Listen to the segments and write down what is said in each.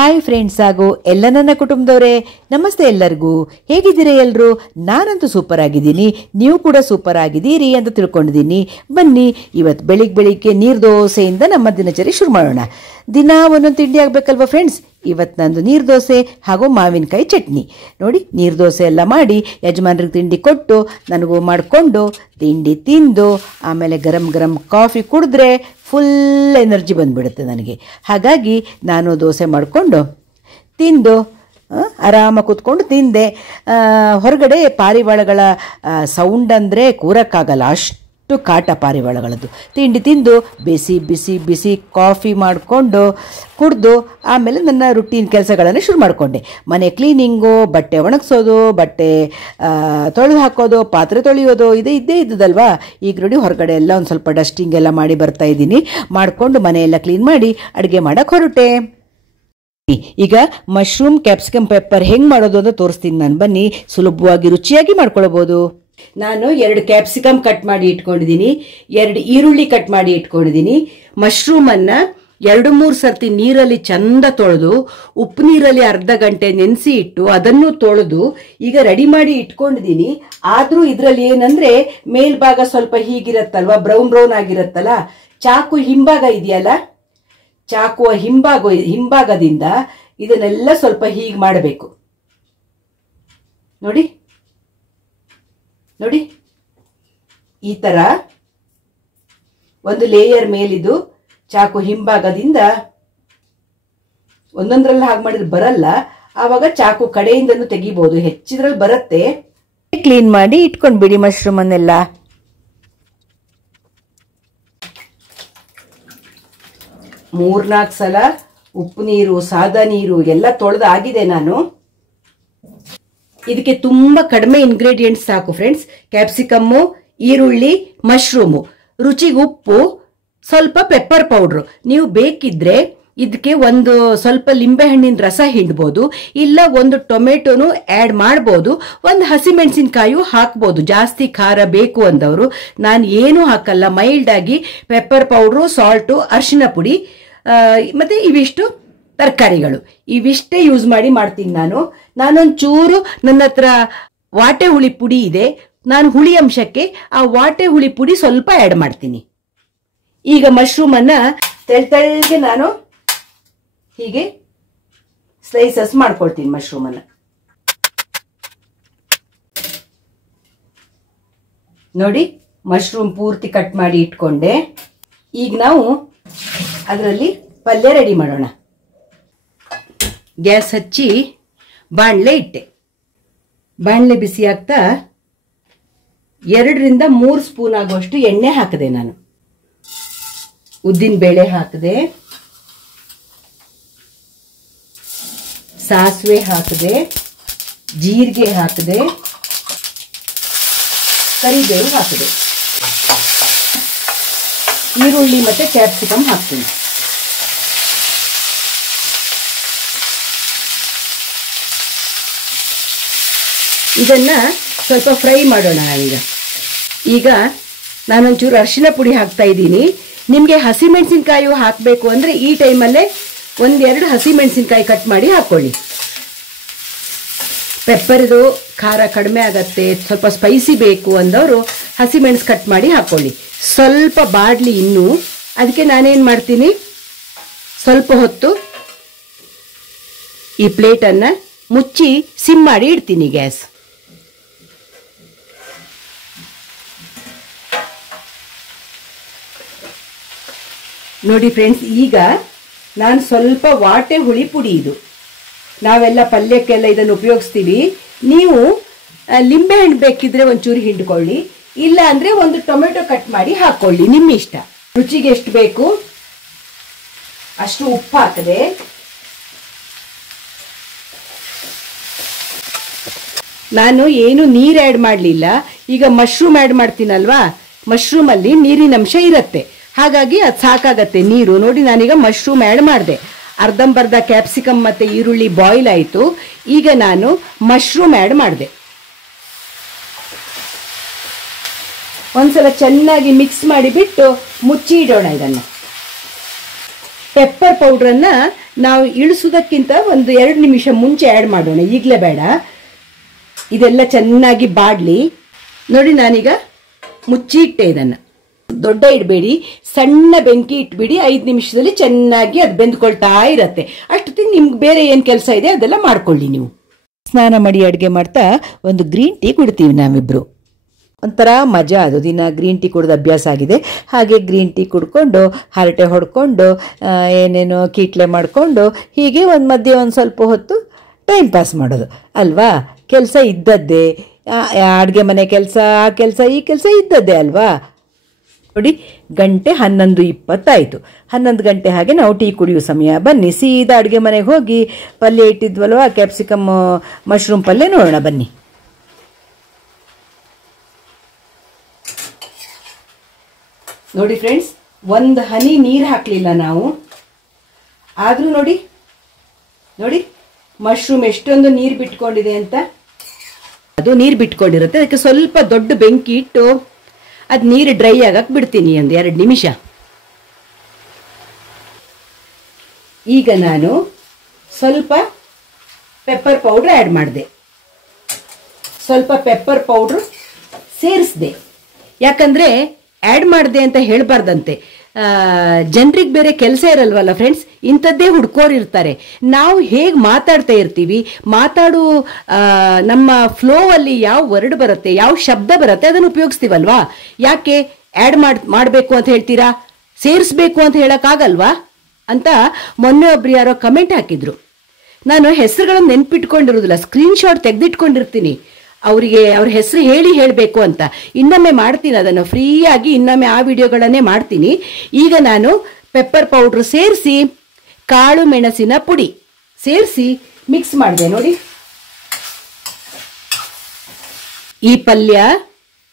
Hi friends ಹಾಗೂ ಎಲ್ಲ ನನ್ನ ಕುಟುಂಬದವರೇ, ನಮಸ್ತೆ ಎಲ್ಲರಿಗೂ. ಹೇಗಿದ್ದೀರಾ ಎಲ್ಲರೂ? ನಾನಂತೂ ಸೂಪರ್ ಆಗಿದ್ದೀನಿ, ನೀವು ಕೂಡ ಸೂಪರ್ ಆಗಿದ್ದೀರಿ ಅಂತ ತಿಳ್ಕೊಂಡಿದ್ದೀನಿ. ಬನ್ನಿ ಇವತ್ತು ಬೆಳಿಗ್ಗೆ ನೀರು ದೋಸೆಯಿಂದ ನಮ್ಮ ದಿನಚರಿ ಶುರು ಮಾಡೋಣ. ದಿನ ಒಂದೊಂದು ತಿಂಡಿ ಆಗಬೇಕಲ್ವ ಫ್ರೆಂಡ್ಸ್. ಇವತ್ತು ನಂದು ನೀರು ದೋಸೆ ಹಾಗೂ ಮಾವಿನಕಾಯಿ ಚಟ್ನಿ. ನೋಡಿ, ನೀರು ದೋಸೆ ಎಲ್ಲ ಮಾಡಿ ಯಜಮಾನ್ರಿಗೆ ತಿಂಡಿ ಕೊಟ್ಟು ನನಗೂ ಮಾಡಿಕೊಂಡು ತಿಂಡಿ ತಿಂದು ಆಮೇಲೆ ಗರಂ ಗರಂ ಕಾಫಿ ಕುಡಿದ್ರೆ ಫುಲ್ ಎನರ್ಜಿ ಬಂದುಬಿಡುತ್ತೆ ನನಗೆ. ಹಾಗಾಗಿ ನಾನು ದೋಸೆ ಮಾಡಿಕೊಂಡು ತಿಂದು ಆರಾಮಾಗಿ ಕೂತ್ಕೊಂಡು ತಿಂದೆ. ಹೊರಗಡೆ ಪಾರಿವಾಳಗಳ ಸೌಂಡ್ ಅಂದರೆ ಕೂರಕ್ಕಾಗಲ್ಲ, ಅಷ್ಟು ಕಾಟ ಪಾರಿವಾಳಗಳದ್ದು. ತಿಂಡಿ ತಿಂದು ಬಿಸಿ ಬಿಸಿ ಬಿಸಿ ಕಾಫಿ ಮಾಡಿಕೊಂಡು ಕುಡಿದು ಆಮೇಲೆ ನನ್ನ ರುಟೀನ್ ಕೆಲಸಗಳನ್ನು ಶುರು ಮಾಡಿಕೊಂಡೆ. ಮನೆ ಕ್ಲೀನಿಂಗು, ಬಟ್ಟೆ ಒಣಗಿಸೋದು, ಬಟ್ಟೆ ತೊಳೆದು ಹಾಕೋದು, ಪಾತ್ರೆ ತೊಳೆಯೋದು ಇದ್ದೇ ಇದ್ದದಲ್ವಾ. ಈಗ ನೋಡಿ ಹೊರಗಡೆ ಎಲ್ಲ ಒಂದು ಸ್ವಲ್ಪ ಡಸ್ಟಿಂಗ್ ಎಲ್ಲ ಮಾಡಿ ಬರ್ತಾ ಇದ್ದೀನಿ. ಮಾಡಿಕೊಂಡು ಮನೆಯೆಲ್ಲ ಕ್ಲೀನ್ ಮಾಡಿ ಅಡುಗೆ ಮಾಡೋಕ್ಕೆ ಹೊರಟೆ. ಈಗ ಮಶ್ರೂಮ್ ಕ್ಯಾಪ್ಸಿಕಮ್ ಪೆಪ್ಪರ್ ಹೆಂಗೆ ಮಾಡೋದು ಅಂತ ತೋರಿಸ್ತೀನಿ ನಾನು. ಬನ್ನಿ, ಸುಲಭವಾಗಿ ರುಚಿಯಾಗಿ ಮಾಡ್ಕೊಳ್ಬೋದು. ನಾನು 2 ಕ್ಯಾಪ್ಸಿಕಮ್ ಕಟ್ ಮಾಡಿ ಇಟ್ಕೊಂಡಿದ್ದೀನಿ, 2 ಈರುಳ್ಳಿ ಕಟ್ ಮಾಡಿ ಇಟ್ಕೊಂಡಿದ್ದೀನಿ. ಮಶ್ರೂಮನ್ನು 2-3 ಸರ್ತಿ ನೀರಲ್ಲಿ ಚಂದ ತೊಳೆದು ಉಪ್ಪು ನೀರಲ್ಲಿ ಅರ್ಧ ಗಂಟೆ ನೆನೆಸಿ ಇಟ್ಟು ಅದನ್ನು ತೊಳೆದು ಈಗ ರೆಡಿ ಮಾಡಿ ಇಟ್ಕೊಂಡಿದ್ದೀನಿ. ಆದರೂ ಇದರಲ್ಲಿ ಏನಂದ್ರೆ ಮೇಲ್ಭಾಗ ಸ್ವಲ್ಪ ಹೀಗಿರತ್ತಲ್ವ, ಬ್ರೌನ್ ಆಗಿರತ್ತಲ್ಲ. ಚಾಕು ಹಿಂಭಾಗ ಇದೆಯಲ್ಲ, ಚಾಕುವ ಹಿಂಭಾಗದಿಂದ ಇದನ್ನೆಲ್ಲ ಸ್ವಲ್ಪ ಹೀಗೆ ಮಾಡಬೇಕು. ನೋಡಿ ನೋಡಿ, ಈ ತರ ಒಂದು ಲೇಯರ್ ಮೇಲಿದು ಚಾಕು ಹಿಂಭಾಗದಿಂದ ಒಂದೊಂದ್ರಲ್ಲಿ ಹಾಗೆ ಮಾಡಿದ್ರೆ ಬರಲ್ಲ, ಆವಾಗ ಚಾಕು ಕಡೆಯಿಂದನೂ ತೆಗಿಬಹುದು, ಹೆಚ್ಚಿದ್ರಲ್ಲಿ ಬರುತ್ತೆ. ಕ್ಲೀನ್ ಮಾಡಿ ಇಟ್ಕೊಂಡ್ಬಿಡಿ ಮಶ್ರೂಮ್ ಅನ್ನೆಲ್ಲ. ಮೂರ್ನಾಲ್ಕು ಸಲ ಉಪ್ಪು ನೀರು, ಸಾದಾ ನೀರು ಎಲ್ಲ ತೊಳೆದಾಗಿದೆ ನಾನು. ಇದಕ್ಕೆ ತುಂಬಾ ಕಡಿಮೆ ಇಂಗ್ರೀಡಿಯೆಂಟ್ಸ್ ಸಾಕು ಫ್ರೆಂಡ್ಸ್. ಕ್ಯಾಪ್ಸಿಕಮ್ಮು, ಈರುಳ್ಳಿ, ಮಶ್ರೂಮು, ರುಚಿಗೆ ಉಪ್ಪು, ಸ್ವಲ್ಪ ಪೆಪ್ಪರ್ ಪೌಡ್ರು. ನೀವು ಬೇಕಿದ್ರೆ ಇದಕ್ಕೆ ಒಂದು ಸ್ವಲ್ಪ ಲಿಂಬೆ ಹಣ್ಣಿನ ರಸ ಹಿಂಡ್ಬೋದು, ಇಲ್ಲ ಒಂದು ಟೊಮೆಟೊನು ಆ್ಯಡ್ ಮಾಡ್ಬೋದು, ಒಂದು ಹಸಿಮೆಣಸಿನ್ಕಾಯು ಹಾಕ್ಬೋದು ಜಾಸ್ತಿ ಖಾರ ಬೇಕು ಅಂದವರು. ನಾನು ಏನೂ ಹಾಕಲ್ಲ, ಮೈಲ್ಡ್ ಆಗಿ ಪೆಪ್ಪರ್ ಪೌಡ್ರು, ಸಾಲ್ಟು, ಅರಿಶಿನ ಪುಡಿ ಮತ್ತೆ ಇವಿಷ್ಟು ತರಕಾರಿಗಳು, ಇವಿಷ್ಟೇ ಯೂಸ್ ಮಾಡಿ ಮಾಡ್ತೀನಿ ನಾನು. ನಾನೊಂಚೂರು ನನ್ನ ಹತ್ರ ವಾಟೆ ಹುಳಿ ಪುಡಿ ಇದೆ, ನಾನು ಹುಳಿ ಅಂಶಕ್ಕೆ ಆ ವಾಟೆ ಹುಳಿ ಪುಡಿ ಸ್ವಲ್ಪ ಆ್ಯಡ್ ಮಾಡ್ತೀನಿ. ಈಗ ಮಶ್ರೂಮ್ ಅನ್ನ ತೆಳ್ಗೆ ನಾನು ಹೀಗೆ ಸ್ಲೈಸಸ್ ಮಾಡ್ಕೊಳ್ತೀನಿ. ಮಶ್ರೂಮ್ ಅನ್ನ ನೋಡಿ, ಮಶ್ರೂಮ್ ಪೂರ್ತಿ ಕಟ್ ಮಾಡಿ ಇಟ್ಕೊಂಡೆ. ಈಗ ನಾವು ಅದರಲ್ಲಿ ಪಲ್ಯ ರೆಡಿ ಮಾಡೋಣ. ಗ್ಯಾಸ್ ಹಚ್ಚಿ ಬಾಣಲೆ ಇಟ್ಟೆ. ಬಾಣಲೆ ಬಿಸಿ ಆಗ್ತಾ 2ರಿಂದ 3 ಸ್ಪೂನ್ ಆಗುವಷ್ಟು ಎಣ್ಣೆ ಹಾಕಿದೆ ನಾನು. ಉದ್ದಿನ ಬೇಳೆ ಹಾಕಿದೆ, ಸಾಸಿವೆ ಹಾಕಿದೆ, ಜೀರಿಗೆ ಹಾಕಿದೆ, ಕರಿಬೇವು ಹಾಕಿದೆ, ಈರುಳ್ಳಿ ಮತ್ತೆ ಕ್ಯಾಪ್ಸಿಕಮ್ ಹಾಕ್ತೀನಿ. ಇದನ್ನ ಸ್ವಲ್ಪ ಫ್ರೈ ಮಾಡೋಣ ನಾವೀಗ. ಈಗ ನಾನೊಂಚೂರು ಅರಿಶಿನ ಪುಡಿ ಹಾಕ್ತಾ ಇದ್ದೀನಿ. ನಿಮಗೆ ಹಸಿಮೆಣಸಿನ್ಕಾಯಿ ಹಾಕಬೇಕು ಅಂದರೆ ಈ ಟೈಮಲ್ಲೇ 1-2 ಹಸಿಮೆಣಸಿನ್ಕಾಯಿ ಕಟ್ ಮಾಡಿ ಹಾಕ್ಕೊಳ್ಳಿ. ಪೆಪ್ಪರ್ದು ಖಾರ ಕಡಿಮೆ ಆಗತ್ತೆ, ಸ್ವಲ್ಪ ಸ್ಪೈಸಿ ಬೇಕು ಅಂದವರು ಹಸಿಮೆಣಸು ಕಟ್ ಮಾಡಿ ಹಾಕ್ಕೊಳ್ಳಿ. ಸ್ವಲ್ಪ ಬಾಡ್ಲಿ ಇನ್ನೂ, ಅದಕ್ಕೆ ನಾನೇನು ಮಾಡ್ತೀನಿ, ಸ್ವಲ್ಪ ಹೊತ್ತು ಈ ಪ್ಲೇಟನ್ನು ಮುಚ್ಚಿ ಸಿಮ್ ಮಾಡಿ ಇಡ್ತೀನಿ ಗ್ಯಾಸ್. ನೋಡಿ ಫ್ರೆಂಡ್ಸ್, ಈಗ ನಾನು ಸ್ವಲ್ಪ ವಾಟೆ ಹುಳಿ ಪುಡಿ, ಇದು ನಾವೆಲ್ಲ ಪಲ್ಯಕ್ಕೆಲ್ಲ ಇದನ್ನು ಉಪಯೋಗಿಸ್ತೀವಿ. ನೀವು ಲಿಂಬೆ ಹಣ್ಣು ಬೇಕಿದ್ರೆ ಒಂಚೂರು ಹಿಂಡ್ಕೊಳ್ಳಿ, ಇಲ್ಲ ಅಂದ್ರೆ ಒಂದು ಟೊಮೆಟೊ ಕಟ್ ಮಾಡಿ ಹಾಕೊಳ್ಳಿ, ನಿಮ್ಮ ಇಷ್ಟ. ರುಚಿಗೆ ಎಷ್ಟು ಬೇಕು ಅಷ್ಟು ಉಪ್ಪು ಹಾಕದೆ, ನಾನು ಏನು ನೀರು ಆ್ಯಡ್ ಮಾಡಲಿಲ್ಲ. ಈಗ ಮಶ್ರೂಮ್ ಆ್ಯಡ್ ಮಾಡ್ತೀನಲ್ವಾ, ಮಶ್ರೂಮಲ್ಲಿ ನೀರಿನ ಅಂಶ ಇರುತ್ತೆ, ಹಾಗಾಗಿ ಅದು ಸಾಕಾಗತ್ತೆ ನೀರು. ನೋಡಿ, ನಾನೀಗ ಮಶ್ರೂಮ್ ಆ್ಯಡ್ ಮಾಡಿದೆ. ಅರ್ಧಂಬರ್ಧ ಕ್ಯಾಪ್ಸಿಕಮ್ ಮತ್ತು ಈರುಳ್ಳಿ ಬಾಯ್ಲ್ ಆಯಿತು. ಈಗ ನಾನು ಮಶ್ರೂಮ್ ಆ್ಯಡ್ ಮಾಡಿದೆ. ಒಂದ್ಸಲ ಚೆನ್ನಾಗಿ ಮಿಕ್ಸ್ ಮಾಡಿಬಿಟ್ಟು ಮುಚ್ಚಿ ಇಡೋಣ ಇದನ್ನು. ಪೆಪ್ಪರ್ ಪೌಡ್ರನ್ನು ನಾವು ಇಳಿಸೋದಕ್ಕಿಂತ ಒಂದು 2 ನಿಮಿಷ ಮುಂಚೆ ಆ್ಯಡ್ ಮಾಡೋಣ, ಈಗಲೇ ಬೇಡ. ಇದೆಲ್ಲ ಚೆನ್ನಾಗಿ ಬಾಡಲಿ. ನೋಡಿ ನಾನೀಗ ಮುಚ್ಚಿಟ್ಟೆ ಇದನ್ನು. ದೊಡ್ಡ ಇಡಬೇಡಿ, ಸಣ್ಣ ಬೆಂಕಿ ಇಟ್ಬಿಡಿ. 5 ನಿಮಿಷದಲ್ಲಿ ಚೆನ್ನಾಗಿ ಅದು ಬೆಂದ್ಕೊಳ್ತಾ ಇರತ್ತೆ. ಅಷ್ಟೊತ್ತಿಗೆ ನಿಮ್ಗೆ ಬೇರೆ ಏನು ಕೆಲಸ ಇದೆ ಅದೆಲ್ಲ ಮಾಡ್ಕೊಳ್ಳಿ. ನೀವು ಸ್ನಾನ ಮಾಡಿ ಅಡುಗೆ ಮಾಡ್ತಾ ಒಂದು ಗ್ರೀನ್ ಟೀ ಕುಡ್ತೀವಿ ನಾವಿಬ್ರು. ಒಂಥರ ಮಜಾ ಅದು. ದಿನ ಗ್ರೀನ್ ಟೀ ಕುಡಿದು ಅಭ್ಯಾಸ ಆಗಿದೆ. ಹಾಗೆ ಗ್ರೀನ್ ಟೀ ಕುಡ್ಕೊಂಡು ಹರಟೆ ಹೊಡ್ಕೊಂಡು ಏನೇನೋ ಕೀಟ್ಲೆ ಮಾಡಿಕೊಂಡು ಹೀಗೆ ಮಧ್ಯೆ ಒಂದು ಸ್ವಲ್ಪ ಹೊತ್ತು ಟೈಮ್ ಪಾಸ್ ಮಾಡೋದು ಅಲ್ವಾ. ಕೆಲಸ ಇದ್ದದ್ದೇ, ಅಡುಗೆ ಮನೆ ಕೆಲಸ, ಆ ಕೆಲಸ ಈ ಕೆಲಸ ಇದ್ದದ್ದೇ ಅಲ್ವಾ. ನೋಡಿ ಗಂಟೆ 11:20 ಆಯಿತು. 11 ಗಂಟೆ ಹಾಗೆ ನಾವು ಟೀ ಕುಡಿಯೋ ಸಮಯ. ಬನ್ನಿ ಸೀದಾ ಅಡುಗೆ ಮನೆಗೆ ಹೋಗಿ ಪಲ್ಯ ಇಟ್ಟಿದ್ವಲ್ವ, ಕ್ಯಾಪ್ಸಿಕಮ್ ಮಶ್ರೂಮ್ ಪಲ್ಯ ನೋಡೋಣ ಬನ್ನಿ. ನೋಡಿ ಫ್ರೆಂಡ್ಸ್, ಒಂದು ಹನಿ ನೀರು ಹಾಕಲಿಲ್ಲ ನಾವು. ಆದರೂ ನೋಡಿ ನೋಡಿ ಮಶ್ರೂಮ್ ಎಷ್ಟೊಂದು ನೀರು ಬಿಟ್ಕೊಂಡಿದೆ ಅಂತ. ಅದು ನೀರು ಬಿಟ್ಕೊಂಡಿರುತ್ತೆ. ಅದಕ್ಕೆ ಸ್ವಲ್ಪ ದೊಡ್ಡ ಬೆಂಕಿ ಇಟ್ಟು ಅದು ನೀರು ಡ್ರೈ ಆಗಕ್ಕೆ ಬಿಡ್ತೀನಿ ಒಂದು 2 ನಿಮಿಷ. ಈಗ ನಾನು ಸ್ವಲ್ಪ ಪೆಪ್ಪರ್ ಪೌಡ್ರ್ ಆ್ಯಡ್ ಮಾಡಿದೆ. ಸ್ವಲ್ಪ ಪೆಪ್ಪರ್ ಪೌಡ್ರ್ ಸೇರಿಸಿದೆ. ಯಾಕಂದರೆ ಆ್ಯಡ್ ಮಾಡಿದೆ ಅಂತ ಹೇಳಬಾರ್ದಂತೆ. ಜನರಿಗೆ ಬೇರೆ ಕೆಲಸ ಇರಲ್ವಲ್ಲ ಫ್ರೆಂಡ್ಸ್, ಇಂಥದ್ದೇ ಹುಡ್ಕೋರಿರ್ತಾರೆ. ನಾವು ಹೇಗೆ ಮಾತಾಡ್ತಾ ಇರ್ತೀವಿ, ನಮ್ಮ ಫ್ಲೋವಲ್ಲಿ ಯಾವ ವರ್ಡ್ ಬರುತ್ತೆ, ಯಾವ ಶಬ್ದ ಬರುತ್ತೆ ಅದನ್ನು ಉಪಯೋಗಿಸ್ತೀವಲ್ವಾ. ಯಾಕೆ ಆ್ಯಡ್ ಮಾಡಬೇಕು ಅಂತ ಹೇಳ್ತೀರಾ, ಸೇರಿಸ್ಬೇಕು ಅಂತ ಹೇಳೋಕ್ಕಾಗಲ್ವಾ ಅಂತ ಮೊನ್ನೆ ಒಬ್ರು ಯಾರೋ ಕಮೆಂಟ್ ಹಾಕಿದ್ರು. ನಾನು ಹೆಸರುಗಳನ್ನು ನೆನ್ಪಿಟ್ಕೊಂಡಿರೋದಿಲ್ಲ, ಸ್ಕ್ರೀನ್ಶಾಟ್ ತೆಗೆದಿಟ್ಕೊಂಡಿರ್ತೀನಿ. ಅವರಿಗೆ ಅವ್ರ ಹೆಸರು ಹೇಳಬೇಕು ಅಂತ. ಇನ್ನೊಮ್ಮೆ ಮಾಡ್ತೀನಿ ಅದನ್ನು ಫ್ರೀಯಾಗಿ, ಇನ್ನೊಮ್ಮೆ ಆ ವಿಡಿಯೋಗಳನ್ನೇ ಮಾಡ್ತೀನಿ. ಈಗ ನಾನು ಪೆಪ್ಪರ್ ಪೌಡ್ರ್ ಸೇರಿಸಿ ಕಾಳು ಮೆಣಸಿನ ಪುಡಿ ಸೇರಿಸಿ ಮಿಕ್ಸ್ ಮಾಡಿದೆ. ನೋಡಿ, ಈ ಪಲ್ಯ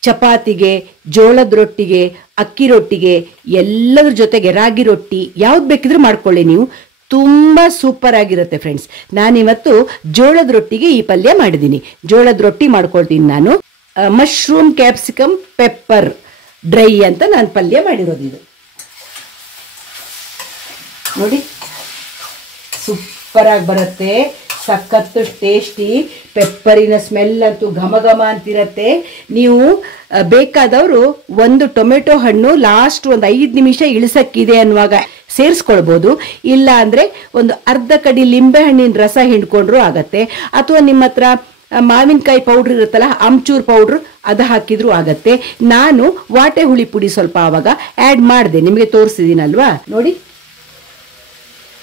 ಚಪಾತಿಗೆ, ಜೋಳದ ರೊಟ್ಟಿಗೆ, ಅಕ್ಕಿ ರೊಟ್ಟಿಗೆ, ಎಲ್ಲದ್ರ ಜೊತೆಗೆ ರಾಗಿ ರೊಟ್ಟಿ ಯಾವ್ದು ಬೇಕಿದ್ರೂ ಮಾಡ್ಕೊಳ್ಳಿ ನೀವು. ತುಂಬ ಸೂಪರ್ ಆಗಿರುತ್ತೆ ಫ್ರೆಂಡ್ಸ್. ನಾನಿವತ್ತು ಜೋಳದ ರೊಟ್ಟಿಗೆ ಈ ಪಲ್ಯ ಮಾಡಿದ್ದೀನಿ. ಜೋಳದ ರೊಟ್ಟಿ ಮಾಡ್ಕೊಳ್ತೀನಿ ನಾನು. ಮಶ್ರೂಮ್ ಕ್ಯಾಪ್ಸಿಕಮ್ ಪೆಪ್ಪರ್ ಡ್ರೈ ಅಂತ ನಾನು ಪಲ್ಯ ಮಾಡಿರೋದು. ಇದು ನೋಡಿ ಸೂಪರಾಗಿ ಬರುತ್ತೆ, ಸಖತ್ತು ಟೇಸ್ಟಿ. ಪೆಪ್ಪರಿನ ಸ್ಮೆಲ್ ಅಂತೂ ಘಮ ಘಮ ಅಂತಿರತ್ತೆ. ನೀವು ಬೇಕಾದವರು ಒಂದು ಟೊಮೆಟೊ ಹಣ್ಣು ಲಾಸ್ಟ್ ಒಂದು 5 ನಿಮಿಷ ಇಳಿಸಕ್ಕಿದೆ ಅನ್ನುವಾಗ ಸೇರಿಸ್ಕೊಳ್ಬೋದು. ಇಲ್ಲ ಅಂದರೆ ಒಂದು ಅರ್ಧ ಕಡಿ ಲಿಂಬೆ ಹಣ್ಣಿನ ರಸ ಹಿಂಡ್ಕೊಂಡ್ರೂ ಆಗತ್ತೆ. ಅಥವಾ ನಿಮ್ಮ ಹತ್ರ ಮಾವಿನಕಾಯಿ ಪೌಡ್ರ್ ಇರುತ್ತಲ್ಲ, ಆಮ್ಚೂರ್ ಪೌಡ್ರ್, ಅದು ಹಾಕಿದ್ರೂ ಆಗತ್ತೆ. ನಾನು ವಾಟೆ ಹುಳಿ ಪುಡಿ ಸ್ವಲ್ಪ ಆವಾಗ ಆ್ಯಡ್ ಮಾಡಿದೆ, ನಿಮಗೆ ತೋರಿಸಿದ್ದೀನಲ್ವಾ. ನೋಡಿ,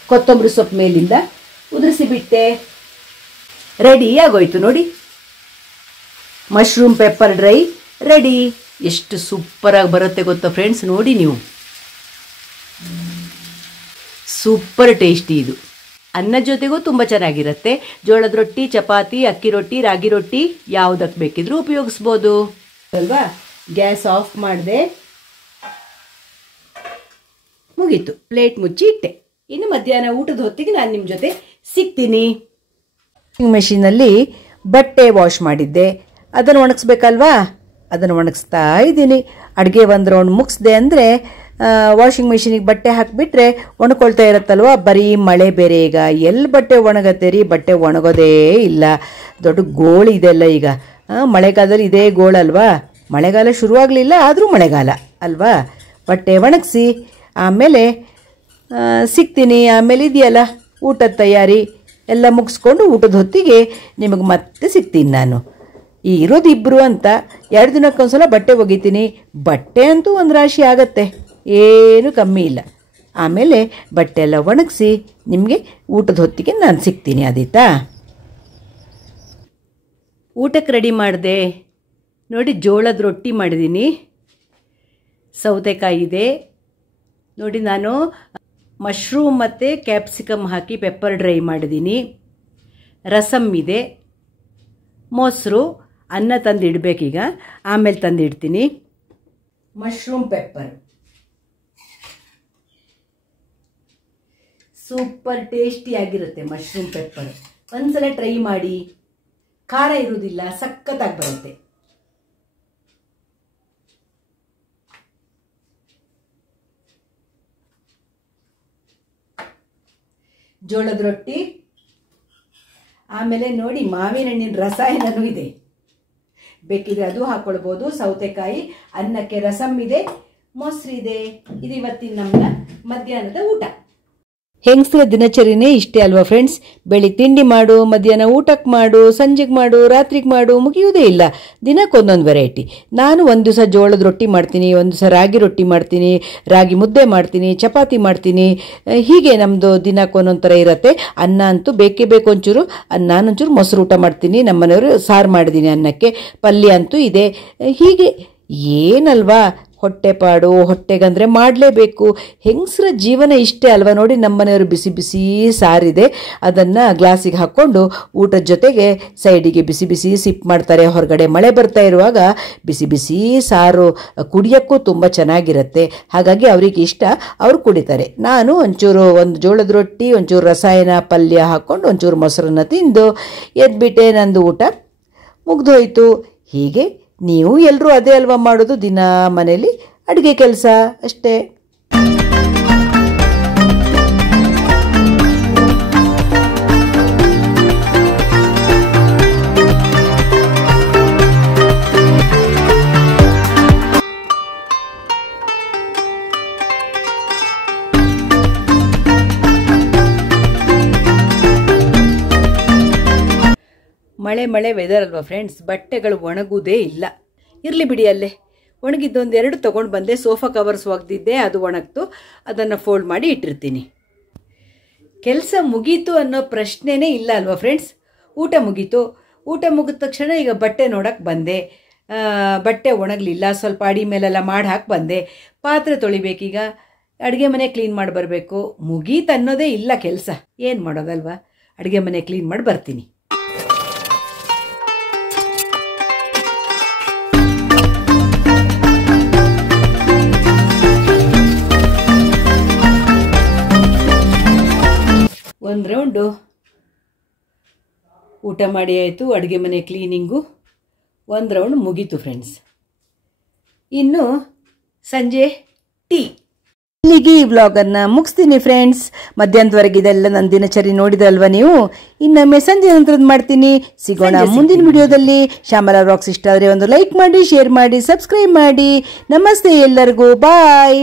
ಕೊತ್ತಂಬರಿ ಸೊಪ್ಪು ಮೇಲಿಂದ ಉದುರಿಸಿ ಬಿಟ್ಟೆ. ರೆಡಿ ಆಗೋಯ್ತು ನೋಡಿ, ಮಶ್ರೂಮ್ ಪೆಪ್ಪರ್ ಡ್ರೈ ರೆಡಿ. ಎಷ್ಟು ಸೂಪರಾಗಿ ಬರುತ್ತೆ ಗೊತ್ತಾ ಫ್ರೆಂಡ್ಸ್. ನೋಡಿ ನೀವು, ಸೂಪರ್ ಟೇಸ್ಟಿ. ಇದು ಅನ್ನ ಜೊತೆಗೂ ತುಂಬ ಚೆನ್ನಾಗಿರುತ್ತೆ. ಜೋಳದ ರೊಟ್ಟಿ, ಚಪಾತಿ, ಅಕ್ಕಿ ರೊಟ್ಟಿ, ರಾಗಿ ರೊಟ್ಟಿ ಯಾವುದಕ್ಕೆ ಬೇಕಿದ್ರೂ ಉಪಯೋಗಿಸ್ಬೋದು ಅಲ್ವಾ. ಗ್ಯಾಸ್ ಆಫ್ ಮಾಡಿದೆ, ಮುಗೀತು. ಪ್ಲೇಟ್ ಮುಚ್ಚಿ ಇಟ್ಟೆ. ಇನ್ನು ಮಧ್ಯಾಹ್ನ ಊಟದ ಹೊತ್ತಿಗೆ ನಾನು ನಿಮ್ಮ ಜೊತೆ ಸಿಗ್ತೀನಿ. ಮೆಷಿನಲ್ಲಿ ಬಟ್ಟೆ ವಾಶ್ ಮಾಡಿದ್ದೆ, ಅದನ್ನು ಒಣಗಿಸ್ಬೇಕಲ್ವಾ, ಅದನ್ನು ಒಣಗಿಸ್ತಾ ಇದ್ದೀನಿ. ಅಡುಗೆ ಒಂದು ರೌಂಡ್ ಮುಗಿಸ್ದೆ ಅಂದರೆ ವಾಷಿಂಗ್ ಮಿಷಿನಿಗೆ ಬಟ್ಟೆ ಹಾಕಿಬಿಟ್ರೆ ಒಣಕೊಳ್ತಾ ಇರುತ್ತಲ್ವ. ಬರೀ ಮಳೆ ಬೇರೆ, ಈಗ ಎಲ್ಲಿ ಬಟ್ಟೆ ಒಣಗತ್ತೆ ರೀ, ಬಟ್ಟೆ ಒಣಗೋದೇ ಇಲ್ಲ. ದೊಡ್ಡ ಗೋಳು ಇದೆಲ್ಲ ಈಗ. ಮಳೆಗಾಲದಲ್ಲಿ ಇದೇ ಗೋಳಲ್ವಾ. ಮಳೆಗಾಲ ಶುರುವಾಗಲಿಲ್ಲ, ಆದರೂ ಮಳೆಗಾಲ ಅಲ್ವಾ. ಬಟ್ಟೆ ಒಣಗಿಸಿ ಆಮೇಲೆ ಸಿಗ್ತೀನಿ. ಆಮೇಲೆ ಇದೆಯಲ್ಲ ಊಟದ ತಯಾರಿ ಎಲ್ಲ ಮುಗಿಸ್ಕೊಂಡು ಊಟದ ಹೊತ್ತಿಗೆ ನಿಮಗೆ ಮತ್ತೆ ಸಿಗ್ತೀನಿ ನಾನು. ಇರೋದು ಇಬ್ಬರು ಅಂತ 2 ದಿನಕ್ಕೊಂದ್ಸಲ ಬಟ್ಟೆ ಒಗಿತೀನಿ. ಬಟ್ಟೆ ಅಂತೂ ಒಂದು ರಾಶಿ ಆಗತ್ತೆ, ಏನು ಕಮ್ಮಿ ಇಲ್ಲ. ಆಮೇಲೆ ಬಟ್ಟೆ ಎಲ್ಲ ಒಣಗಿಸಿ ನಿಮಗೆ ಊಟದ ಹೊತ್ತಿಗೆ ನಾನು ಸಿಗ್ತೀನಿ. ಆದೀತಾ? ಊಟಕ್ಕೆ ರೆಡಿ ಮಾಡಿದೆ ನೋಡಿ. ಜೋಳದ ರೊಟ್ಟಿ ಮಾಡಿದ್ದೀನಿ, ಸೌತೆಕಾಯಿ ಇದೆ ನೋಡಿ. ನಾನು ಮಶ್ರೂಮ್ ಮತ್ತು ಕ್ಯಾಪ್ಸಿಕಮ್ ಹಾಕಿ ಪೆಪ್ಪರ್ ಡ್ರೈ ಮಾಡಿದ್ದೀನಿ. ರಸಮ್ ಇದೆ, ಮೊಸರು, ಅನ್ನ ತಂದಿಡಬೇಕೀಗ, ಆಮೇಲೆ ತಂದಿಡ್ತೀನಿ. ಮಶ್ರೂಮ್ ಪೆಪ್ಪರ್ ಸೂಪರ್ ಟೇಸ್ಟಿ ಆಗಿರುತ್ತೆ. ಮಶ್ರೂಮ್ ಪೆಪ್ಪರ್ ಒಂದ್ಸಲ ಟ್ರೈ ಮಾಡಿ, ಖಾರ ಇರುವುದಿಲ್ಲ, ಸಖತ್ತಾಗಿ ಬರುತ್ತೆ. ಜೋಳದ ರೊಟ್ಟಿ, ಆಮೇಲೆ ನೋಡಿ ಮಾವಿನ ಹಣ್ಣಿನ ರಸಾಯನನೂ ಇದೆ, ಬೇಕಿದ್ರೆ ಅದು ಹಾಕೊಳ್ಬೋದು. ಸೌತೆಕಾಯಿ, ಅನ್ನಕ್ಕೆ ರಸಮ್ ಇದೆ, ಮೊಸರಿದೆ. ಇದು ಇವತ್ತಿನ ನಮ್ಮ ಮಧ್ಯಾಹ್ನದ ಊಟ. ಹೆಂಗಸರ ದಿನಚರಿನೇ ಇಷ್ಟೇ ಅಲ್ವಾ ಫ್ರೆಂಡ್ಸ್? ಬೆಳಿಗ್ಗೆ ತಿಂಡಿ ಮಾಡು, ಮಧ್ಯಾಹ್ನ ಊಟಕ್ಕೆ ಮಾಡು, ಸಂಜೆಗೆ ಮಾಡು, ರಾತ್ರಿಗೆ ಮಾಡು, ಮುಗಿಯುವುದೇ ಇಲ್ಲ. ದಿನಕ್ಕೊಂದೊಂದು ವೆರೈಟಿ. ನಾನು ಒಂದು ದಿವಸ ಜೋಳದ ರೊಟ್ಟಿ ಮಾಡ್ತೀನಿ, ಒಂದು ದಿವಸ ರಾಗಿ ರೊಟ್ಟಿ ಮಾಡ್ತೀನಿ, ರಾಗಿ ಮುದ್ದೆ ಮಾಡ್ತೀನಿ, ಚಪಾತಿ ಮಾಡ್ತೀನಿ. ಹೀಗೆ ನಮ್ಮದು ದಿನಕ್ಕೊಂದೊಂದು ಥರ ಇರುತ್ತೆ. ಅನ್ನ ಅಂತೂ ಬೇಕೇ ಬೇಕು ಒಂಚೂರು. ನಾನೊಂಚೂರು ಮೊಸರು ಊಟ ಮಾಡ್ತೀನಿ, ನಮ್ಮ ಮನೆಯವರು ಸಾರು ಮಾಡಿದ್ದೀನಿ ಅನ್ನಕ್ಕೆ, ಪಲ್ಯ ಅಂತೂ ಇದೆ. ಹೀಗೆ ಏನಲ್ವಾ ಹೊಟ್ಟೆಪಾಡು, ಹೊಟ್ಟೆಗಂದರೆ ಮಾಡಲೇಬೇಕು. ಹೆಂಗಸರ ಜೀವನ ಇಷ್ಟೇ ಅಲ್ವಾ? ನೋಡಿ ನಮ್ಮನೆಯವರು ಬಿಸಿ ಬಿಸಿ ಸಾರಿದೆ, ಅದನ್ನು ಗ್ಲಾಸಿಗೆ ಹಾಕ್ಕೊಂಡು ಊಟದ ಜೊತೆಗೆ ಸೈಡಿಗೆ ಬಿಸಿ ಬಿಸಿ ಸಿಪ್ ಮಾಡ್ತಾರೆ. ಹೊರಗಡೆ ಮಳೆ ಬರ್ತಾ ಇರುವಾಗ ಬಿಸಿ ಬಿಸಿ ಸಾರು ಕುಡಿಯೋಕ್ಕೂ ತುಂಬ ಚೆನ್ನಾಗಿರುತ್ತೆ. ಹಾಗಾಗಿ ಅವ್ರಿಗೆ ಇಷ್ಟ, ಅವ್ರು ಕುಡಿತಾರೆ. ನಾನು ಒಂಚೂರು ಒಂದು ಜೋಳದ ರೊಟ್ಟಿ, ಒಂಚೂರು ರಸಾಯನ ಪಲ್ಯ ಹಾಕ್ಕೊಂಡು ಒಂಚೂರು ಮೊಸರನ್ನ ತಿಂದು ಎದ್ಬಿಟ್ಟೆ. ನಂದು ಊಟ ಮುಗ್ದೋಯ್ತು. ಹೀಗೆ ನೀವು ಎಲ್ಲರೂ ಅದೇ ಅಲ್ವಾ ಮಾಡೋದು? ದಿನ ಮನೇಲಿ ಅಡುಗೆ ಕೆಲಸ ಅಷ್ಟೇ. ಮಳೆ ವೆದರ್ ಅಲ್ವಾ ಫ್ರೆಂಡ್ಸ್? ಬಟ್ಟೆಗಳು ಒಣಗುವುದೇ ಇಲ್ಲ. ಇರಲಿ ಬಿಡಿ, ಅಲ್ಲೇ ಒಣಗಿದ್ದೊಂದೆರಡು ತೊಗೊಂಡು ಬಂದೆ. ಸೋಫಾ ಕವರ್ಸ್ ಒಗೆದಿದ್ದೆ, ಅದು ಒಣಗ್ತು. ಅದನ್ನು ಫೋಲ್ಡ್ ಮಾಡಿ ಇಟ್ಟಿರ್ತೀನಿ. ಕೆಲಸ ಮುಗೀತು ಅನ್ನೋ ಪ್ರಶ್ನೆನೇ ಇಲ್ಲ ಅಲ್ವಾ ಫ್ರೆಂಡ್ಸ್? ಊಟ ಮುಗೀತು. ಊಟ ಮುಗಿದ ತಕ್ಷಣ ಈಗ ಬಟ್ಟೆ ನೋಡೋಕ್ಕೆ ಬಂದೆ. ಬಟ್ಟೆ ಒಣಗಲಿಲ್ಲ, ಸ್ವಲ್ಪ ಅಡಿ ಮೇಲೆಲ್ಲ ಮಾಡಿ ಹಾಕಿ ಬಂದೆ. ಪಾತ್ರೆ ತೊಳಿಬೇಕೀಗ, ಅಡುಗೆ ಮನೆ ಕ್ಲೀನ್ ಮಾಡಿ ಬರಬೇಕು. ಮುಗೀತು ಅನ್ನೋದೇ ಇಲ್ಲ ಕೆಲಸ. ಏನು ಮಾಡೋದಲ್ವಾ? ಅಡುಗೆ ಮನೆ ಕ್ಲೀನ್ ಮಾಡಿ ಬರ್ತೀನಿ. ಒಂದು ರೌಂಡು ಊಟ ಮಾಡಿ ಆಯಿತು, ಅಡುಗೆ ಮನೆ ಕ್ಲೀನಿಂಗು ಒಂದು ರೌಂಡ್ ಮುಗೀತು ಫ್ರೆಂಡ್ಸ್. ಇನ್ನು ಸಂಜೆ ಟೀ. ಇಲ್ಲಿಗೆ ಈ ವ್ಲಾಗನ್ನು ಮುಗಿಸ್ತೀನಿ ಫ್ರೆಂಡ್ಸ್. ಮಧ್ಯಾಹ್ನದವರೆಗೆ ಇದೆಲ್ಲ ನನ್ನ ದಿನಚರಿ ನೋಡಿದಲ್ವ ನೀವು? ಇನ್ನೊಮ್ಮೆ ಸಂಜೆ ನಂತರದ್ದು ಮಾಡ್ತೀನಿ. ಸಿಗೋಣ ಮುಂದಿನ ವಿಡಿಯೋದಲ್ಲಿ. ಶ್ಯಾಮಲಾ ವ್ಲಾಗ್ಸ್ ಇಷ್ಟ ಆದರೆ ಒಂದು ಲೈಕ್ ಮಾಡಿ, ಶೇರ್ ಮಾಡಿ, ಸಬ್ಸ್ಕ್ರೈಬ್ ಮಾಡಿ. ನಮಸ್ತೆ ಎಲ್ಲರಿಗೂ, ಬಾಯ್.